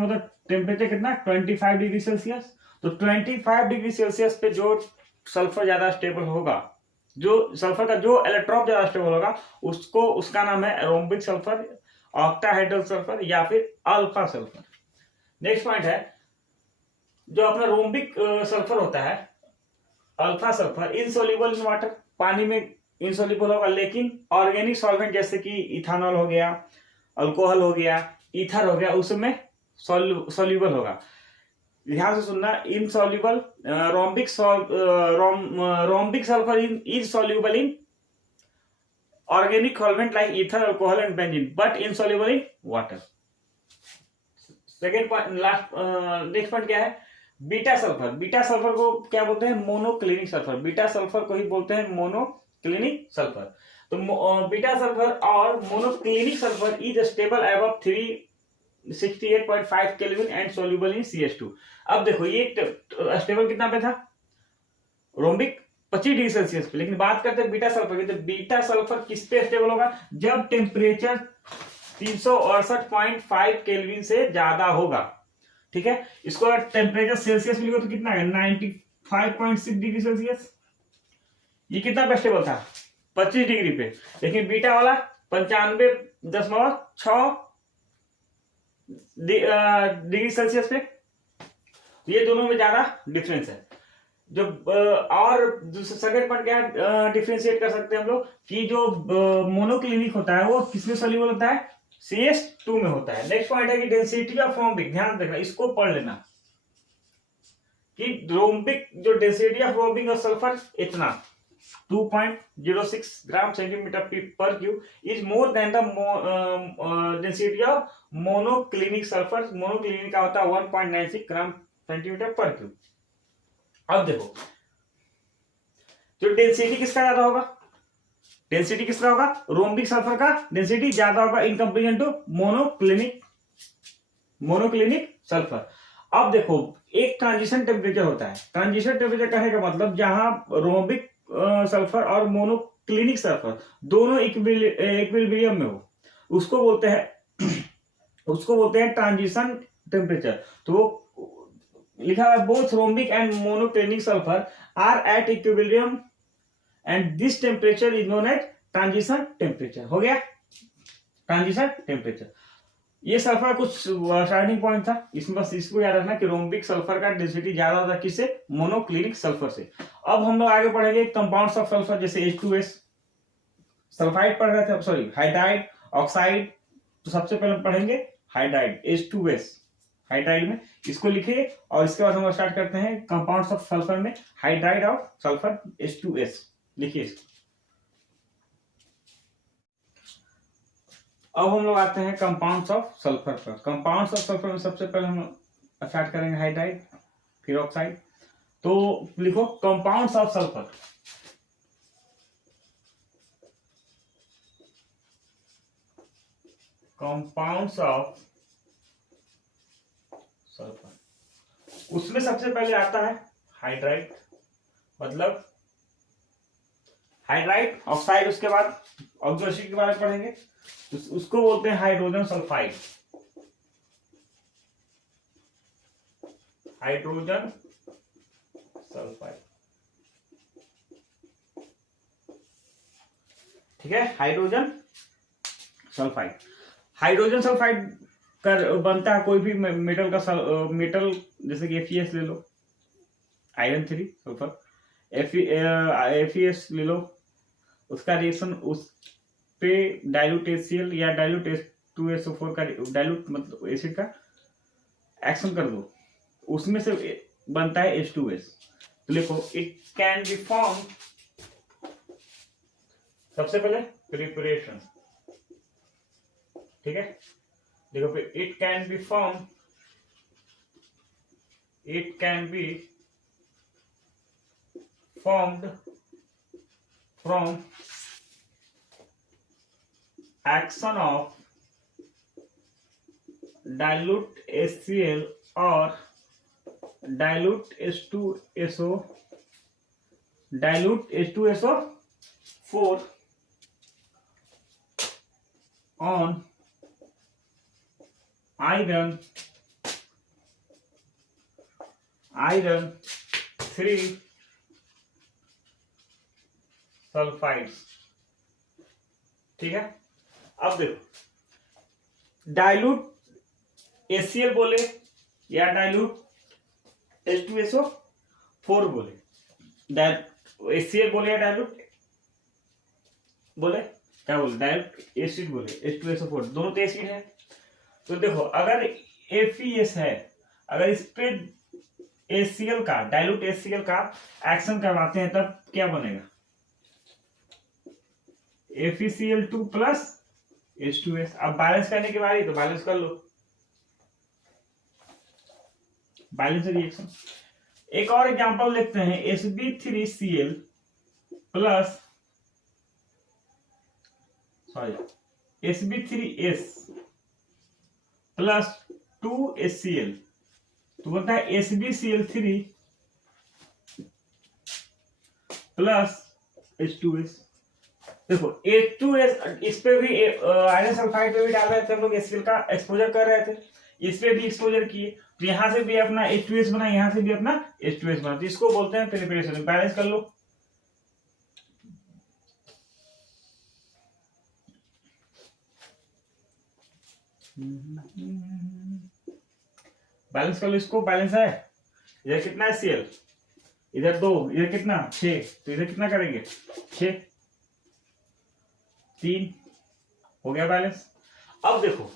मतलब, टेम्परेचर कितना, 25 डिग्री सेल्सियस। तो 25 डिग्री सेल्सियस पे जो सल्फर ज्यादा स्टेबल होगा, जो सल्फर का जो इलेक्ट्रॉन ज्यादा स्टेबल होगा, उसका नाम है रोम्बिक सल्फर, ऑक्टाहेड्रल सल्फर या फिर अल्फा सल्फर। नेक्स्ट पॉइंट है, जो अपना रोम्बिक सल्फर होता है, alpha sulphur, insoluble in water, पानी में इनसोल्यूबल होगा, लेकिन ऑर्गेनिक सॉल्वेंट जैसे कि इथानॉल हो गया, अल्कोहल हो गया, ईथर हो गया, उसमें सॉल्यूबल होगा। ध्यान से सुनना, insoluble rhombic sulphur is soluble in organic solvent like ether, alcohol and benzene, but insoluble in water. Second point, next point क्या है, बीटा सल्फर। बीटा सल्फर को क्या बोलते हैं, मोनोक्लिनिक सल्फर। बीटा सल्फर को ही बोलते हैं मोनोक्लिनिक सल्फर। तो बीटा सल्फर और monoclinic sulphur is stable above 3 68.5 kelvin and soluble in CH2। अब देखो ये स्टेबल कितना पे था, रोम्बिक 25 डिग्री सेल्सियस पे। लेकिन बात करते हैं बीटा सल्फर की, तो बीटा सल्फर किस पे स्टेबल होगा, जब टेम्परेचर 368.5 केल्विन से ज्यादा होगा। ठीक है, इसको अगर टेम्परेचर सेल्सियस मिलेगा तो कितना है 95.6 डिग्री सेल्सियस। ये कितना पे स्टेबल था 25 डिग्री पे, लेकिन बीटा वाला 95.6 डिग्री सेल्सियस पे। ये दोनों में ज्यादा डिफरेंस है। जो और सेकंड पॉइंट क्या डिफरेंशिएट कर सकते हैं हम लोग कि जो मोनोक्लिनिक होता है वो किसमें सोल्यूबल होता है, CH2 में होता है। नेक्स्ट पॉइंट है कि डेंसिटी ऑफ रोम्बिक, ध्यान रखना, इसको पढ़ लेना कि रोम्बिक जो डेंसिटी ऑफ रोम्बिक और सल्फर इतना 2.06 ग्राम सेंटीमीटर पर cube is more than the density of monoclinic sulphur. Monoclinic का होता है 1.96 ग्राम सेंटीमीटर पर क्यूब। अब देखो जो डेंसिटी किसका ज्यादा होगा, डेंसिटी किसका होगा, रोम्बिक सल्फर का डेंसिटी ज्यादा होगा in comparison to monoclinic sulphur. अब देखो एक ट्रांजिशन टेम्परेचर होता है। ट्रांजिशन टेम्परेचर कहने का मतलब जहां रोम्बिक सल्फर और मोनोक्लिनिक सल्फर दोनों इक्विलिब्रियम में हो, उसको बोलते हैं ट्रांजिशन टेम्परेचर। तो लिखा है both rhombic and monoclinic sulphur are at equilibrium and this temperature is known as transition temperature. हो गया ट्रांजिशन टेम्परेचर। ये सल्फर कुछ स्टार्टिंग पॉइंट था, इसमें बस इसको याद रखना कि रोम्बिक सल्फर का डेंसिटी ज्यादा होता है किससे, मोनोक्लिनिक सल्फर से। अब हम लोग आगे पढ़ेंगे कंपाउंड्स ऑफ सल्फर, जैसे H2S, सल्फाइड पढ़ रहे थे, सॉरी हाइड्राइड, ऑक्साइड। तो सबसे पहले हम पढ़ेंगे हाइड्राइड H2S, हाइड्राइड में इसको लिखिए और इसके बाद हम स्टार्ट करते हैं कंपाउंड्स ऑफ सल्फर में हाइड्राइड ऑफ सल्फर H2S लिखिए इसको। अब हम लोग आते हैं कंपाउंड्स ऑफ सल्फर पर। कंपाउंड्स ऑफ सल्फर में सबसे पहले हम स्टार्ट करेंगे हाइड्राइड, फिर ऑक्साइड। तो लिखो compounds of sulphur. Compounds of sulphur, उसमें सबसे पहले आता है हाइड्राइड, मतलब हाइड्राइड, ऑक्साइड, उसके बाद ऑक्सीजन के बारे में पढ़ेंगे, उसको बोलते हैं हाइड्रोजन सल्फाइड। हाइड्रोजन सल्फाइड, ठीक है, हाइड्रोजन सल्फाइड। हाइड्रोजन सल्फाइड कर बनता है कोई भी मेटल का मेटल, जैसे कि FeS ले लो, आयरन 3 सल्फर, FeS ले लो, उसका रिएक्शन उस पे डाइल्यूट HCl या डाइल्यूट H2SO4 का डाइल्यूट मतलब एसिड का एक्शन कर दो, उसमें से बनता है H2S। तो लिखो इट कैन बी फॉर्म, सबसे पहले प्रिपरेशन, ठीक है, देखो फिर it can be form, it can be formed from action of dilute HCl or dilute H2SO4 on iron 3 sulphides. ठीक है, अब देखो डाइल्यूट HCl बोले या डाइल्यूट H2SO4 बोले, HCl बोले या डाइल्यूट बोले, क्या बोले, डाइल्यूट एसिड बोले, H2SO4 दोनों तो एसिड है। तो देखो अगर FeS है, अगर इस पे HCl का, डाइल्यूट HCl का एक्शन करवाते हैं तब क्या बनेगा, FeCl2 प्लस H2S। अब बैलेंस करने की बारी, तो बैलेंस कर लो, बैलेंस रिएक्शन। एक और एग्जांपल देखते हैं, Sb3Cl plus Sb3S plus 2HCl तो बनता है HbCl3 प्लस H2S। देखो H2S इस पे भी आयरन सल्फाइड पे भी डाल रहे थे हम लोग, HCl का एक्सपोजर कर रहे थे, इस पे भी एक्सपोजर किए, तो यहाँ से भी अपना H2S बना, यहाँ से भी अपना H2S बना, तो इसको बोलते हैं प्रिपरेशन। बैलेंस कर लो, बैलेंस कर लो इसको, बैलेंस है। इधर कितना है Cl, इधर 2, इधर कितना 6, तो इधर कितना करेंगे 6, 3 हो गया बैलेंस। अब देखो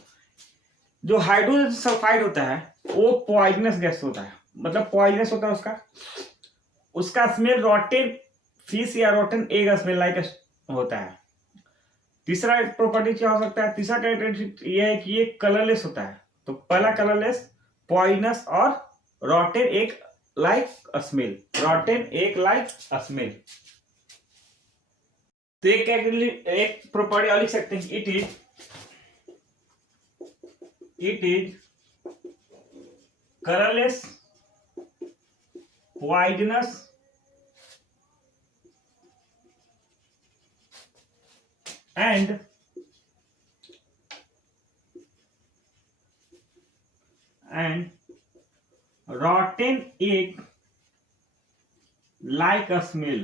जो हाइड्रोजन सल्फाइड होता है वो पॉइजनस गैस होता है, मतलब पॉइजनस होता है उसका स्मेल रोटेन फिश या रोटेन एग स्मेल लाइक होता है। तीसरा प्रॉपर्टी क्या हो सकता है, तीसरा कैरेक्टरिस्टिक ये है कि ये कलरलेस होता है। तो पहला कलरलेस, पॉइजनस और rotten egg like smell, rotten egg like smell. तो एक प्रॉपर्टी और लिख सकते हैं, it is colourless, poisonous and rotten egg like a smell।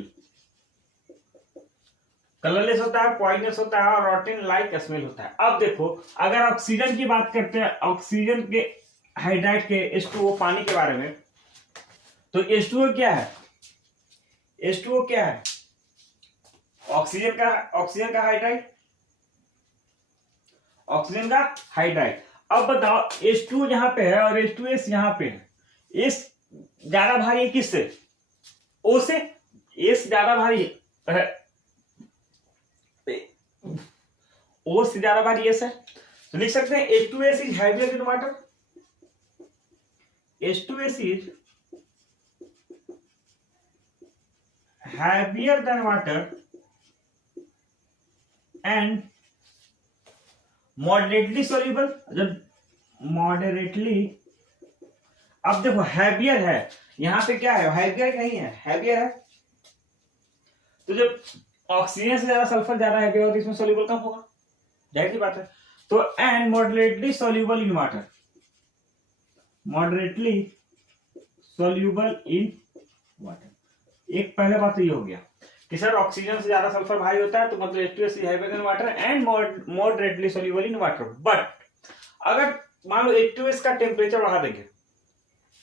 Colourless होता है, पॉइजनस होता है और रॉटेन लाइक स्मेल होता है। अब देखो अगर ऑक्सीजन की बात करते हैं, ऑक्सीजन के हाइड्राइड के H2O पानी के बारे में, तो H2O क्या है, H2O क्या है, ऑक्सीजन का हाइड्राइड, ऑक्सीजन का हाइड्राइड। अब बताओ H2O यहां पे है और H2S यहां पे है, S ज्यादा भारी है किससे, O से, S ज्यादा भारी है, O से ज्यादा भारी S है, तो लिख सकते हैं H2S is heavier than water, H2S is heavier than water and moderately soluble. जब मॉडरेटली, अब देखो हैवियर है, यहां पे क्या है, हैवियर नहीं है, हैवियर है, तो जब ऑक्सीजन से ज्यादा सल्फर ज्यादा हैवियर होगा तो इसमें सोल्यूबल कम होगा, जाहिर सी बात है। तो and moderately soluble in water, moderately soluble in water. एक पहले बात तो ये हो गया कि सर ऑक्सीजन से ज्यादा सल्फर भारी होता है, तो मतलब H2S is heavier than water and moderately soluble in water. But अगर मान लो H2S का टेम्परेचर बढ़ा देंगे,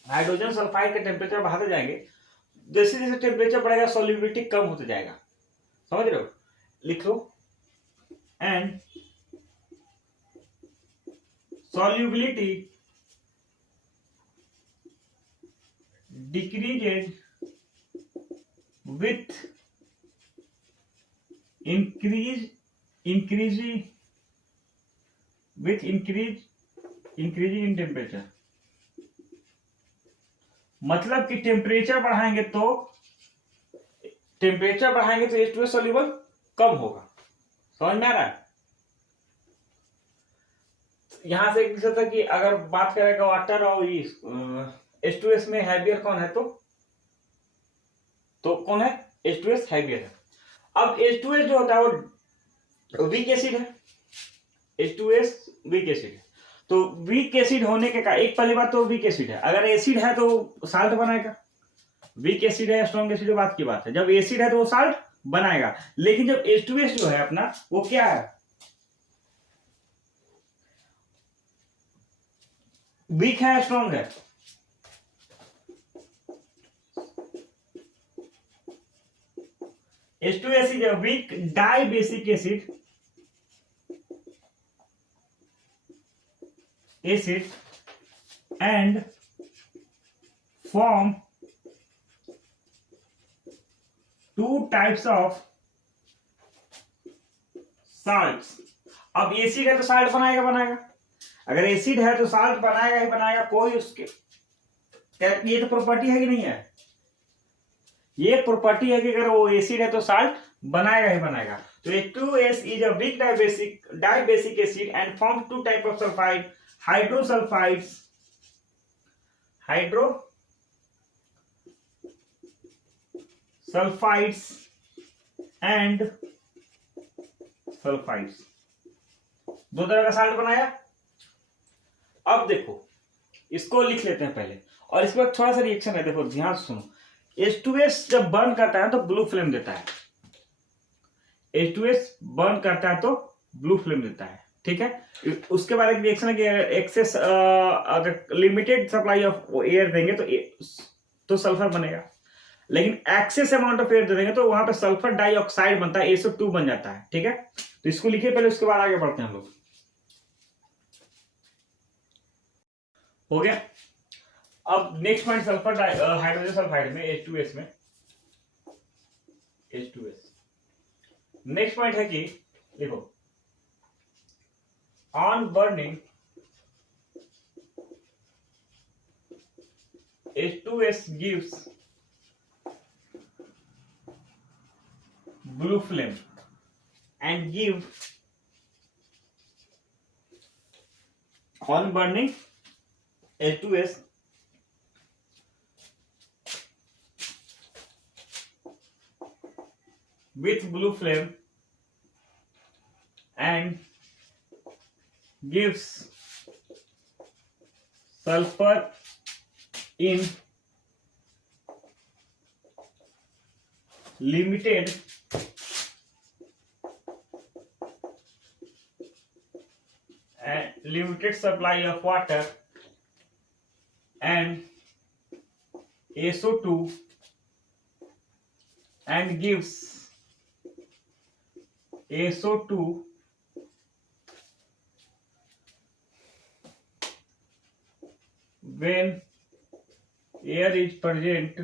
हाइड्रोजन सल्फाइड का टेम्परेचर बढ़ाते जाएंगे, जैसे जैसे टेम्परेचर बढ़ेगा सोल्यूबिलिटी कम होते जाएगा, समझ रहे हो, लिख लो, and solubility decreases with increasing in temperature। मतलब कि टेम्परेचर बढ़ाएंगे तो H2S सॉल्यूबल कम होगा, समझ में आ रहा है। यहां से एक था कि अगर बात करेगा वाटर और H2S में हैवियर कौन है, तो कौन है, H2S हैवियर है। अब H2S जो होता है वो वीक एसिड है, H2S वीक एसिड है। तो वीक एसिड होने के कारण एक पहली बात तो वीक एसिड है, अगर एसिड है तो साल्ट बनाएगा, वीक एसिड है स्ट्रॉन्ग एसिड बात की बात है, जब एसिड है तो वो साल्ट बनाएगा। लेकिन जब H2S जो है अपना वो क्या है, वीक है स्ट्रॉन्ग है, H2S is a weak dibasic acid and form two types of salts। अब एसिड है तो साल्ट बनाएगा, अगर एसिड है तो साल्ट बनाएगा ही बनाएगा, कोई उसके, ये तो प्रॉपर्टी है कि नहीं है, ये प्रॉपर्टी है कि अगर वो एसिड है तो साल्ट बनाएगा ही बनाएगा। तो H2S is a weak dibasic acid and forms two type of sulfide, हाइड्रोसल्फाइड्स and sulphides, दो तरह का साल्ट बनाया। अब देखो इसको लिख लेते हैं पहले, और इसके बाद थोड़ा सा रिएक्शन है, देखो ध्यान से सुनो। H2S जब बर्न करता है तो ब्लू फ्लेम देता है, H2S बर्न करता है तो ब्लू फ्लेम देता है, ठीक है। उसके बाद एक रिएक्शन है कि एक्सेस अगर लिमिटेड सप्लाई ऑफ एयर देंगे तो सल्फर बनेगा, लेकिन एक्सेस अमाउंट ऑफ एयर दे देंगे तो वहां पे सल्फर डाइऑक्साइड बनता है, SO2 बन जाता है, ठीक है। तो इसको लिखिए पहले, उसके बाद आगे बढ़ते हैं हम लोग। हो गया। अब next point sulphur hydrogen sulphide में H2S में H2S नेक्स्ट पॉइंट है कि देखो on burning H2S gives blue flame and give on burning H2S with blue flame and gives sulfur in limited supply of water and SO2 and gives SO2 when air is present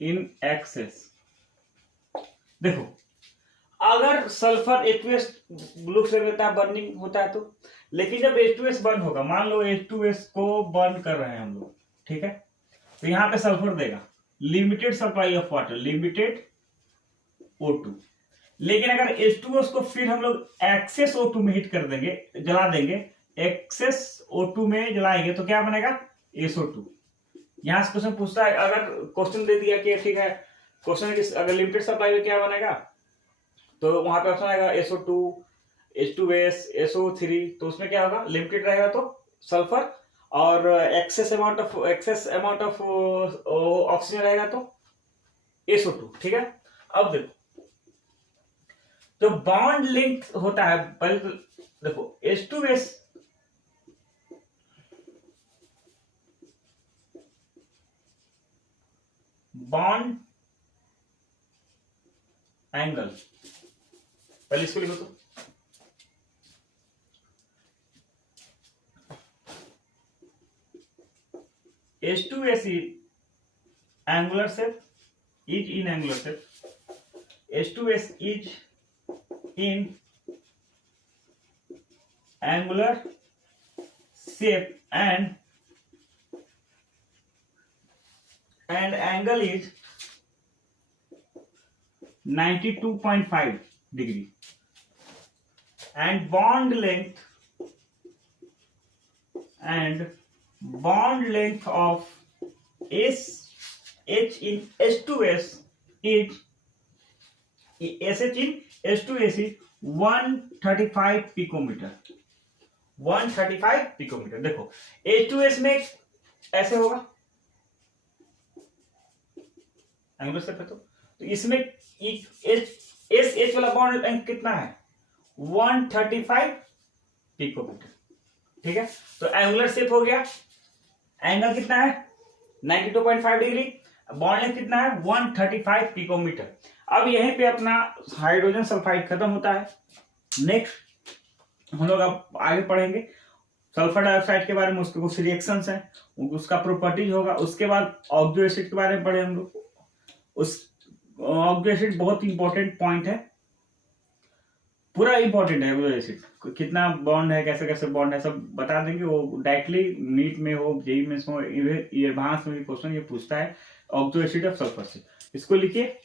in excess। देखो अगर sulphur H2S blue flame देता है, burning होता है तो, लेकिन जब H2S burn होगा, मान लो H2S को बर्न कर रहे हैं हम लोग, ठीक है, तो यहां पे सल्फर देगा limited supply of water, limited O2। लेकिन अगर H2S को फिर हम लोग एक्सेस O2 में हिट कर देंगे, जला देंगे, एक्सेस O2 में जलाएंगे तो क्या बनेगा, SO2। यहां से क्वेश्चन पूछता है, अगर क्वेश्चन दे दिया कि ठीक है, क्वेश्चन अगर लिमिटेड सप्लाई में क्या बनेगा, तो वहां पे ऑप्शन आएगा SO2, H2S, SO3, तो उसमें क्या होगा, लिमिटेड रहेगा तो सल्फर, और एक्सेस अमाउंट ऑफ ऑक्सीजन रहेगा तो SO2, ठीक है। अब देखो तो बॉन्ड लिंक होता है, पहले तो देखो H2S बॉन्ड एंगल, पहले इसको लिखो तो H2S is angular shape, is in angular shape, H2S is in angular shape and angle is 92.5 degree and bond length of SH in H2S is SH in H2S is 135 picometer, 135 picometer. देखो H2S में ऐसे होगा angular shape है, तो इसमें H वाला bond length कितना है, 135 पिकोमीटर, ठीक है। तो एंगुलर शेप हो गया, एंगल कितना है 92.5 डिग्री, बॉन्ड लेंथ कितना है 135 पिकोमीटर। अब यहीं पे अपना हाइड्रोजन सल्फाइड खत्म होता है। नेक्स्ट हम लोग अब आगे पढ़ेंगे सल्फर डाइऑक्साइड के बारे में, उसके कुछ रिएक्शंस हैं, उसका प्रॉपर्टीज होगा। उसके बाद ऑक्सो एसिड के बारे में पढ़े हम लोग। उस ऑक्सो एसिड बहुत इंपॉर्टेंट पॉइंट है, पूरा इंपॉर्टेंट है। ऑक्सो एसिड कितना बॉन्ड है, कैसे कैसे बॉन्ड है, सब बता देंगे। वो डायरेक्टली नीट में हो, जेईई में हो, एडवांस में भी क्वेश्चन ये पूछता है ऑक्सो एसिड ऑफ सल्फर से। इसको लिखिए